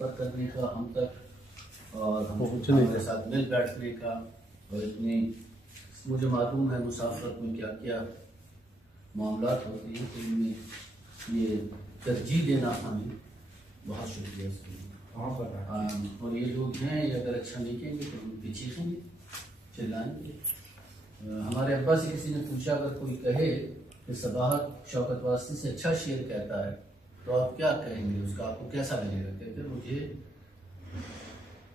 بات کرنے کا ہم تک اور ہمارے ساتھ مل بیٹھنے کا، اور اتنی مجھے معلوم ہے مسافرت میں کیا کیا معاملات ہوتے ہیں، تو ان میں یہ ترجیح دینا ہمیں بہت شکریہ اس کے لیے۔ اور یہ لوگ ہیں یہ اگر اچھا نہیں کہیں گے تو ہم بھی چیخیں گے، چلائیں گے۔ ہمارے ابا سے کسی نے پوچھا اگر کوئی کہے کہ صباحت شوکت واسطی سے اچھا شعر کہتا ہے تو آپ کیا کہیں گے، اس کا آپ کو کیسا لگے گا؟ کہتے مجھے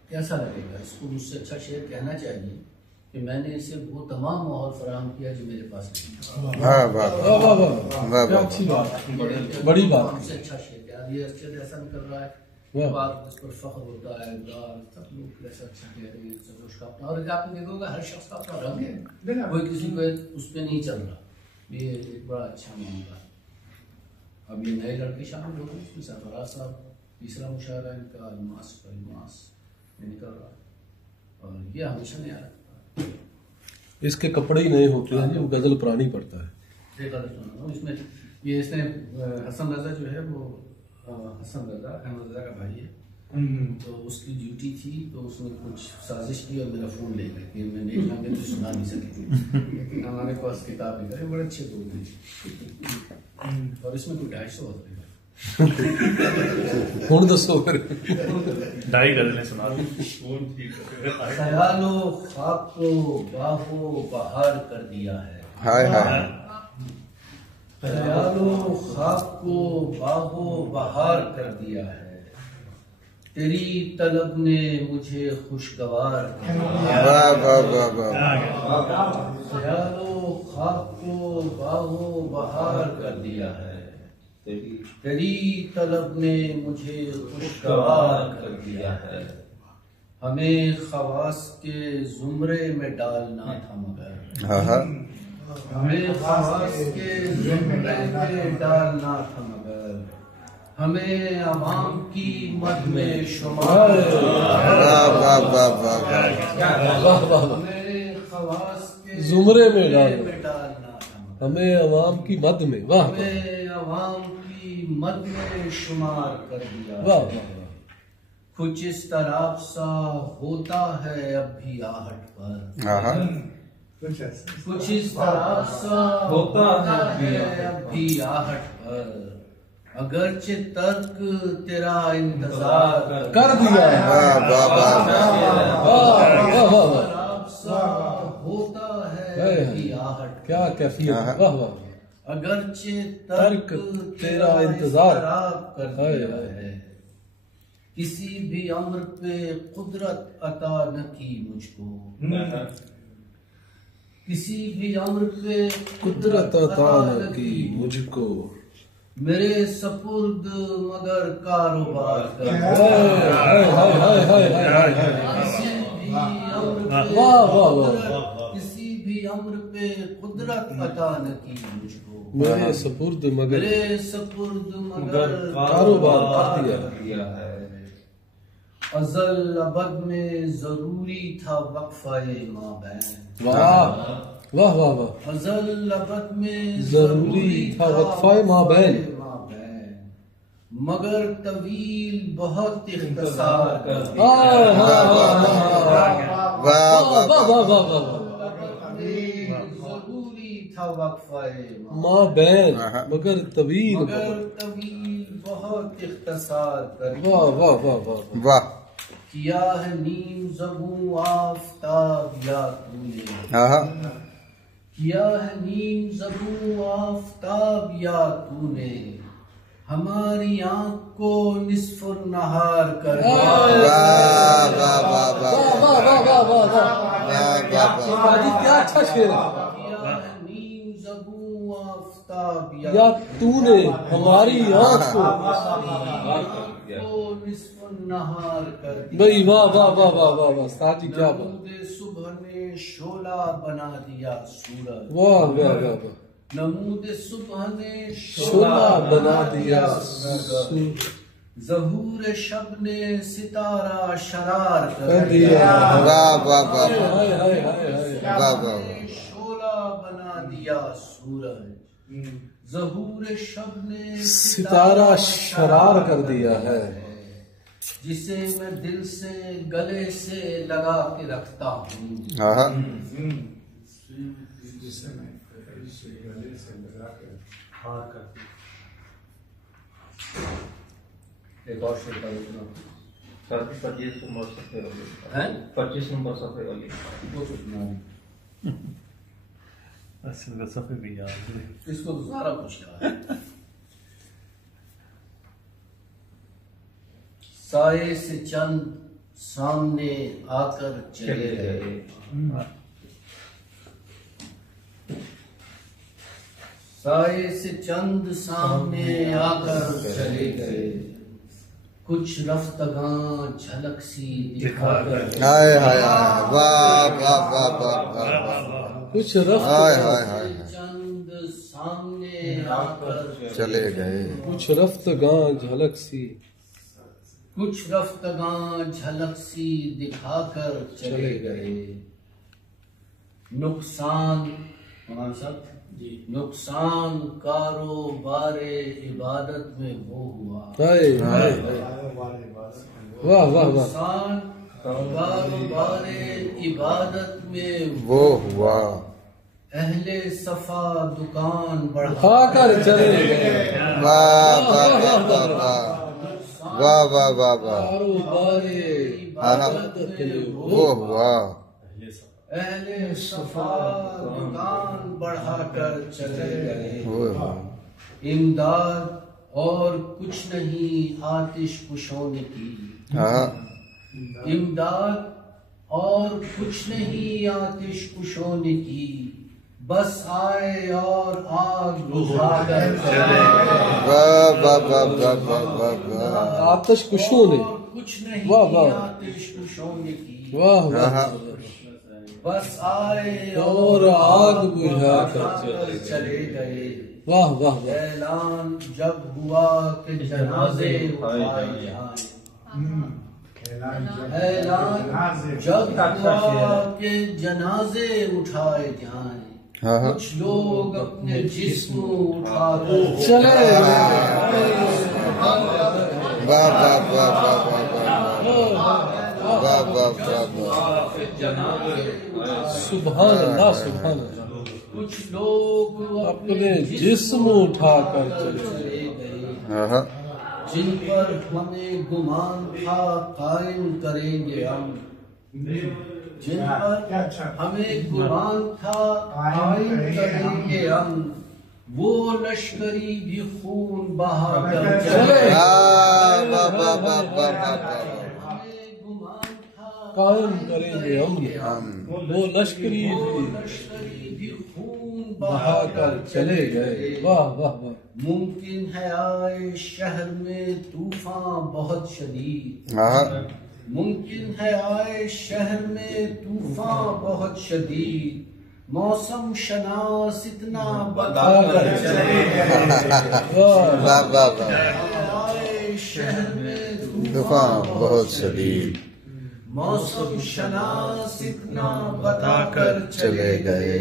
کیسا لگے گا، اس کو مجھ سے اچھا شعر کہنا چاہیے کہ میں نے اسے وہ تمام ماحول فراہم کیا جو میرے پاس نہیں تھا۔ بڑی بات، ہم سے اچھا شعر کہا، یہ شعر ایسا نکل رہا ہے، بات اس پر فخر ہوتا ہے، سب لوگ ایسا اچھا کہہ رہے ہیں، سب اس کا اپنا، اور آپ نے دیکھو گا ہر شخص کا اپنا رنگ ہے، کوئی کسی کو اس پہ نہیں چل رہا۔ یہ ایک بڑا اچھا معاملہ ہے۔ اب یہ نئے لڑکے شامل ہو گئے، اس میں سرفراز صاحب تیسرا مشاعرہ ان کا الماس میں نکل رہا ہے، اور یہ ہمیشہ نیا رہتا ہے۔ اس کے کپڑے ہی نئے ہوتے ہیں، وہ غزل پرانی پڑتا ہے۔ ایک غزل سنا ہوں اس میں، یہ اس نے حسن رضا جو ہے وہ حسن رضا احمد رضا کا بھائی ہے، تو اس کی ڈیوٹی تھی، تو اس نے کچھ سازش کی اور میرا فون لے گئے کہ میں دیکھنا میں تو سنا نہیں سکی، لیکن ہمارے پاس کتاب نکل ہے، بڑے اچھے دوست ہیں، اور اس میں کوئی 250 ہوتے ہیں۔ ہوں دسو پھر 2.5 غزلیں سنا دو۔ خیال و خواب کو باہ و بہار کر دیا ہے، خیال و خواب کو باہ و بہار کر دیا ہے، تیری طلب نے مجھے خوشگوار کر دیا ہے، خیال و خواب کو باہ و بہار کر دیا ہے، تیری طلب نے مجھے خوشگوار کر دیا ہے، ہمیں خواص کے زمرے میں ڈالنا تھا مگر، ہمیں خواص کے زمرے میں ڈالنا تھا مگر، ہمیں عوام کی مد میں شمار، ہمیں خواص کے زمرے میں ڈالنا تھا مگر، ہمیں عوام کی مد میں، واہ ہمیں عوام کی مد میں شمار کر دیا، واہ، کچھ اس طرح سا ہوتا ہے اب بھی آہٹ پر، کچھ اس طرح سا ہوتا ہے اب بھی آہٹ پر، اگرچہ ترک تیرا انتظار کر دیا ہے، ہوتا ہے اب بھی آہٹ، کیا کیفیت ہے، واہ واہ، اگرچہ ترک تیرا انتظار کر دیا ہے، کسی بھی امر پہ قدرت عطا نہ کی مجھ کو، کسی بھی امر پہ قدرت عطا نہ کی مجھ کو، میرے سپرد مگر کاروبار کر، کسی بھی امر پہ قدرت عطا نہ کی مجھ کو، میرے سپرد مگر میرے سپرد مگر کاروبار کر دیا ہے، ازل ابد میں ضروری تھا وقفہ مابین، واہ واہ واہ واہ، ازل ابد میں ضروری تھا وقفہ مابین، مگر طویل بہت اختصار کر دیا، ضروری تھا وقفہ مابین مگر طویل، مگر طویل بہت اختصار کر دیا، واہ واہ واہ واہ، کیا ہے نیم زبوں آفتاب یا تو نے، کیا ہے نیم زبوں آفتاب یا تو نے، ہماری آنکھ کو نصف النہار کر دیا، کیا اچھا شعر ہے، کیا ہے نیم زبوں آفتاب یا تو نے ہماری آنکھ کو، نصف النہار کر دیا، بھائی واہ واہ واہ واہ واہ واہ، استاد جی کیا بات، نمود صبح نے شعلہ بنا دیا سورج، واہ واہ واہ واہ، نمود صبح نے شعلہ بنا دیا سورج، ظہور شب نے ستارہ شرار کر دیا، شعلہ بنا دیا سورج، ظہور شب نے ستارہ شرار کر دیا ہے، جسے میں دل سے گلے سے لگا کے رکھتا ہوں. جسے میں دل سے گلے سے لگا کے ہار کرتی. ایک اور شعر کا 25 نمبر صفحے والی. ہے 25 نمبر صفحے والی. وہ سننا ہے. اصل کا صفحے بھی یاد ہے. اس کو سارا کچھ یاد ہے. سائے سے چند سامنے آ کر چلے گئے. سائے سے چند سامنے آ کر چلے گئے. کچھ رفتگاں جھلک سی دکھا کر ہائے ہائے واہ واہ واہ واہ. کچھ رفت چند سامنے آ کر چلے گئے. کچھ رفت گاں جھلک سی کچھ رفتگاں جھلک سی دکھا کر چلے گئے. نقصان نقصان کاروبار عبادت میں وہ ہوا. ہائے ہائے واہ واہ واہ. نقصان کاروبار عبادت میں وہ ہوا. اہل صفا دکان کھا بڑھا کر چلے گئے. واہ واہ واہ واہ واہ واہ واہ واہ واہ. کاروبار عبادت میں وہ ہوا. اہل صفا دکان بڑھا کر چلے گئے. وہ ہوا. امداد اور کچھ نہیں آتش کشوں نے کی. امداد اور کچھ نہیں آتش کشوں نے کی. بس آئے اور آگ بجھا کر چلے گئے. واہ واہ واہ واہ واہ واہ واہ. آتش کشوں نے اور کچھ نہیں واہ واہ. آتش کشوں نے کی. واہ واہ. بس آئے اور آگ بجھا کر چلے گئے. واہ واہ واہ. اعلان جب ہوا کہ جنازے اٹھائے جائیں. اعلان جب ہوا کہ جنازے اٹھائے جائیں. کچھ لوگ اپنے جسم اٹھا کر چلے گئے. واہ واہ واہ واہ واہ واہ واہ. سبحان اللہ سبحان اللہ. کچھ لوگ اپنے جسم اٹھا کر چلے گئے. جن پر ہمیں گمان تھا قائم کریں گے ہم. جن پر ہمیں گمان تھا قائم کریں گے ہم. وہ لشکری بھی خون بہا کر چلے. واہ واہ واہ واہ واہ. ہمیں گمان تھا قائم کریں گے ہم. وہ لشکری بھی خون بہا کر چلے گئے. واہ واہ واہ. ممکن ہے آئے شہر میں طوفان بہت شدید. ممکن ہے آئے شہر میں طوفان بہت شدید. موسم شناس اتنا بتا کر چلے گئے. واہ واہ واہ. آئے شہر میں طوفان بہت شدید. موسم شناس اتنا بتا کر چلے گئے.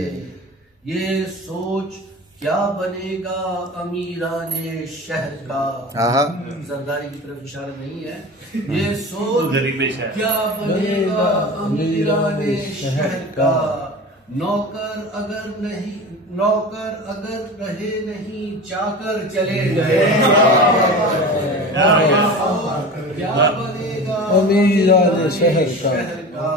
یہ سوچ کیا بنے گا امیران شہر کا. زرداری کی طرف اشارہ نہیں ہے. یہ سوچ کیا بنے گا امیران شہر کا. نوکر اگر رہے نہیں چاکر چلے گئے. کیا بنے گا امیران شہر کا.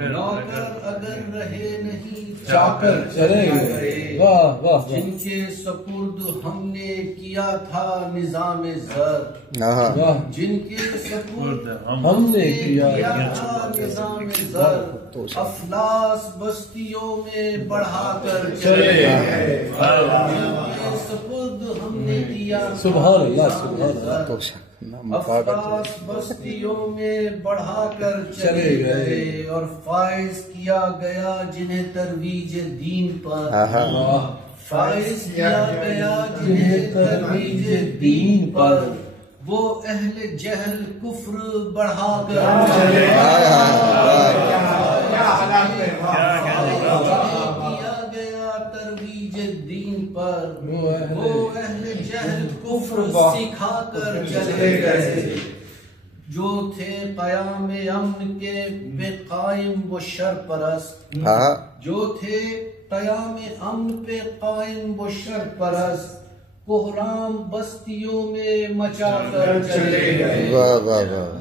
نوکر اگر رہے نہیں چاکر چلے گئے. واہ واہ. جن کے سپرد ہم نے کیا تھا نظام زر. جن کے سپرد ہم نے کیا تھا نظام زر. افلاس بستیوں میں بڑھا کر چلے گئے. جن کے سپرد ہم نے کیا سبحان اللہ سبحان اللہ. افلاس بستیوں میں بڑھا کر چلے گئے. اور فائز کیا گیا جنہیں ترویج دین پر. فائز کیا گیا جنہیں ترویج دین پر. وہ اہل جہل کفر بڑھا کر چلے کیا گیا ترویج دین پر. وہ اہل جہل کفر سکھا کر چلے گئے. جو تھے قیام امن کے بے قائم و شرپرست، جو تھے قیام امن پہ قائم و شرپرست، کوہرام بستیوں میں مچا کر چلے گئے،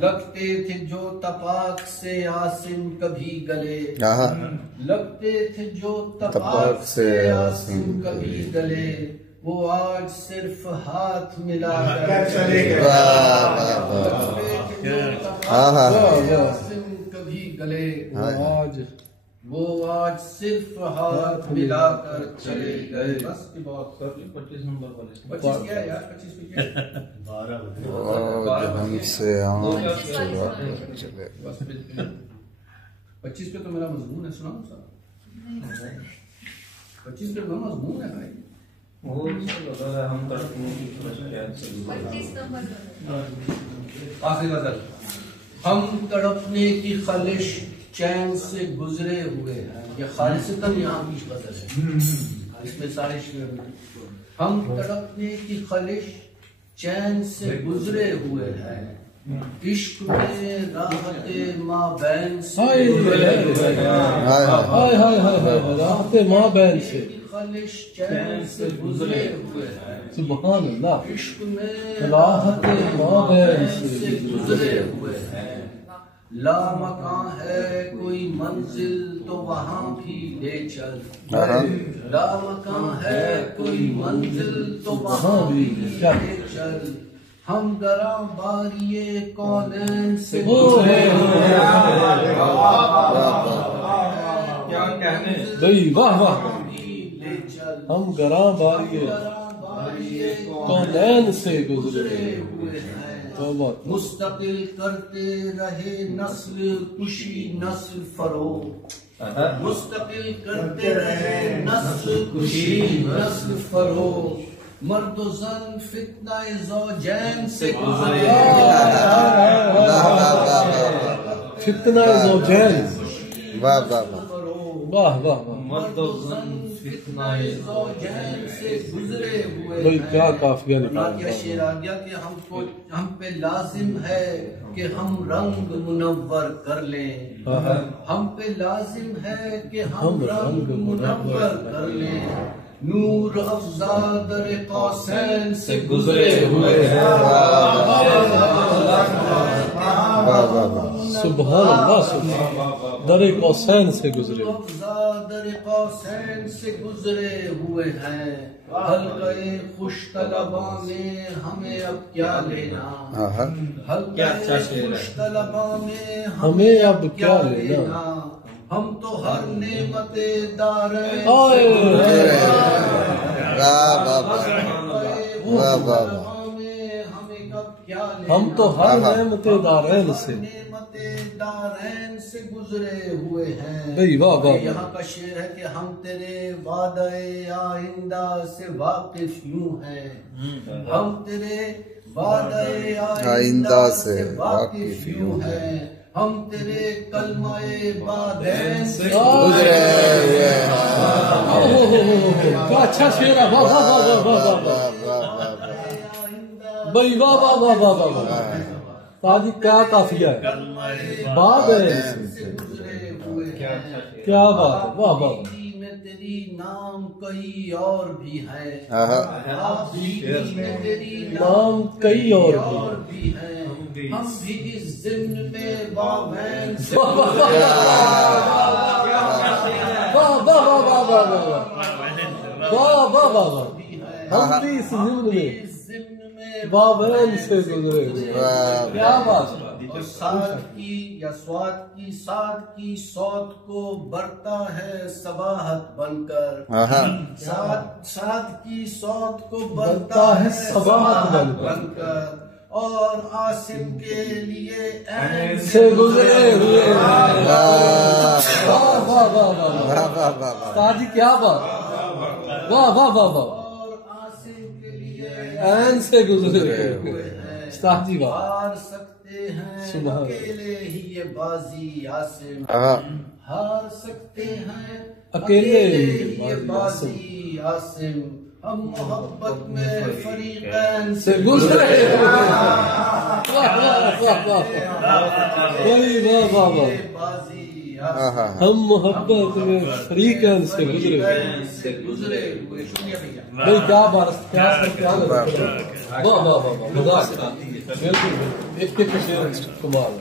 لگتے تھے جو تپاک سے عاصم کبھی گلے، لگتے تھے جو تپاک سے عاصم کبھی گلے، وہ آج صرف ہاتھ ملا کر چلے گئے، لگتے تھے جو تپاک سے عاصم کبھی گلے، وہ آج صرف ہاتھ ملا کر چلے گئے۔ بس کی بات 25 نمبر والے 25 کیا ہے یار، 25 پہ کیا ہے 12 ہم سے چلے 25 پہ تو میرا مضمون ہے، سناؤں صاحب 25 پہ میرا مضمون ہے بھائی، ہم آخری غزل۔ ہم تڑپنے کی خلش چین سے گزرے ہوئے ہیں، یہ خالصتاً یہاں کی غزل ہے، اس میں سارے شعر میں ہم تڑپنے کی خلش چین سے گزرے ہوئے ہیں، عشق میں راحت مابین سے راحت مابین سے خلش چین سے گزرے ہوئے ہیں، سبحان اللہ، عشق میں راحت مابین سے گزرے ہوئے ہیں، لا مکان ہے کوئی منزل تو وہاں بھی لے چل، لا مکان ہے کوئی منزل تو وہاں بھی لے چل، ہم گراں باریے کونین سے گزرے ہوئے ہیں، بھائی واہ واہ، ہم گراں باریے کونین سے گزرے ہوئے ہیں، بات مستقل کرتے رہے نسل کشی نسل فروغ، مستقل کرتے رہے نسل کشی نسل فروغ، مرد و زن فتنہ زوجین سے گزرے، فتنہ زوجین، واہ واہ واہ واہ واہ، مرد و زن فتنہ زوجین سے گزرے ہوئے بھائی ہیں۔ کیا کافیہ اللہ نکالا، کیا شعر آ گیا کہ ہم پہ لازم ہے کہ ہم رنگ منور کر لیں، ہم پہ لازم ہے کہ ہم رنگ منور کر لیں، نور افزا در قوسین سے گزرے ہوئے ہیں، سبحان اللہ، سبحان در قوسین سے گزرے، در قوسین سے گزرے ہوئے ہیں، حلقے خوش طلباں میں ہمیں اب کیا لینا، حلقے خوش طلباں میں ہمیں اب کیا لینا، ہم تو ہر نعمت دارین سے گزرے ہم تو ہر نعمت دارین سے دارین سے گزرے ہوئے ہیں۔ بھئی واہ واہ، یہاں کا شعر ہے کہ ہم تیرے وعدہ آئندہ سے واقف یوں ہیں، ہم تیرے وعدہ آئندہ سے واقف یوں ہیں، ہم تیرے کلمہ بادین سے گزرے ہوئے کیا اچھا شعر ہے، واہ واہ واہ واہ واہ، بھئی واہ واہ واہ واہ واہ واہ، تاجی کیا کافیہ ہے، باب ہے، کیا بات ہے، واہ واہ، میں تیری نام کئی اور بھی ہے، میں تیری نام کئی اور بھی ہے، ہم بھی اس ضمن میں بابین سے واہ واہ واہ واہ واہ واہ واہ واہ واہ، ہم بھی اس ضمن میں بابین سے گزرے ہوئے، کیا بات ہے، سات کی یا سوات کی سات کی صوت کو برتا ہے صباحت بن کر، سات کی صوت کو برتا ہے صباحت بن کر، اور عاصم کے لیے عین سے گزرے ہوئے، واہ واہ واہ واہ، تاجی کیا بات، واہ واہ واہ واہ، اور عاصم کے لیے عین سے گزرے ہوئے، تاجی واہ، ہار سکتے ہیں اکیلے ہی یہ بازی عاصم، ہار سکتے ہیں اکیلے ہی یہ بازی عاصم، ہم محبت میں فریقین سے گزرے واہ واہ واہ واہ بھائی واہ واہ واہ ہم محبت میں فریقین سے گزرے ہوئے شکریہ بھیا بھائی کیا بات کیا واہ واہ واہ واہ مزاق بالکل ایک کمال